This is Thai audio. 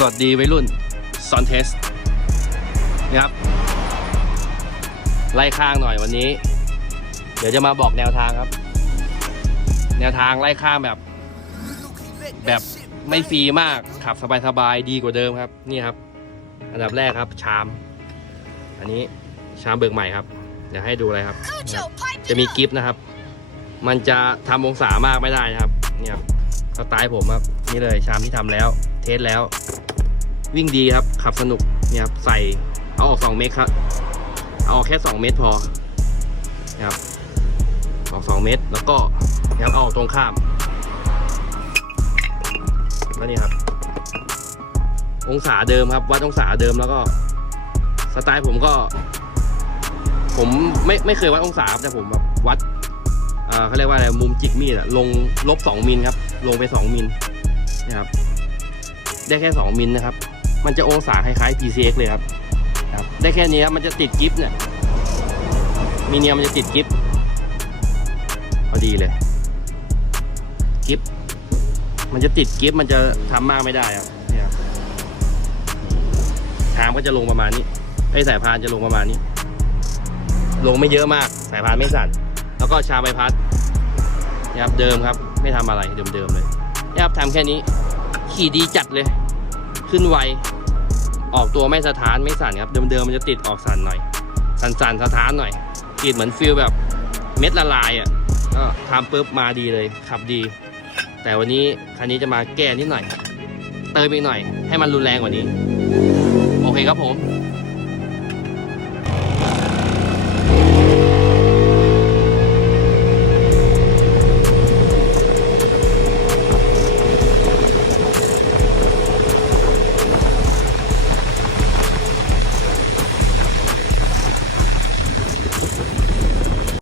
สวัสดีวัยรุ่นซอนเทสนะครับ ไล่ข้างหน่อยวันนี้ เดี๋ยวจะมาบอกแนวทางครับ แนวทางไล่ข้างแบบ แบบไม่ฟรีมากขับสบายๆดีกว่าเดิมครับ นี่ครับ อันดับแรกครับชาม อันนี้ชามเบิกใหม่ครับ เดี๋ยวให้ดูอะไรครับ จะมีกิฟต์นะครับ มันจะทำองศามากไม่ได้นะครับ เนี่ยครับสไตล์ผมครับ นี่เลยชามที่ทำแล้ว เทสแล้ว วิ่งดีครับ ขับสนุกเนี่ยครับใส่เอาออก 2 เมตรครับ เอาออกแค่ 2 เมตรพอนะครับออก 2 เมตร แล้วก็นะครับเอาออกตรงข้ามแล้วนี่ครับ องศาเดิมครับวัดองศาเดิมแล้วก็สไตล์ผมก็ ผมไม่ไม่เคยวัดองศาแต่ผมแบบวัดเอ่อเขาเรียกว่าอะไรมุมจิกมีดอะลงลบสองมิลครับ ลงไปสองมิลนะครับ ได้แค่สองมิลนะครับ มันจะองศาคล้ายๆ PCX เลยครับครับ ได้แค่นี้ครับมันจะติดกิฟต์เนี่ยมีเนียมมันจะติดกิฟต์พอดีเลยกิฟต์มันจะติดกิฟต์มันจะทำมากไม่ได้ครับเนี่ยครับชามก็จะลงประมาณนี้ไอ้สายพานจะลงประมาณนี้ ลงไม่เยอะมาก สายพานไม่สั่น แล้วก็ชาใบพัดนะครับเดิมครับ ไม่ทำอะไรเดิมๆเลยนะครับทำแค่นี้ ขี่ดีจัดเลย ขึ้นไว ออกตัวไม่สะท้านไม่สั่นครับ เดิมๆมันจะติดออกสั่นหน่อย สั่นๆสะท้านหน่อยติดเหมือนฟิลแบบเม็ดละลายอะก็ทำปุ๊บมาดีเลยขับดี แต่วันนี้คันนี้จะมาแก้นิดหน่อย เติมอีกหน่อย ให้มันรุนแรงกว่านี้ โอเคครับผม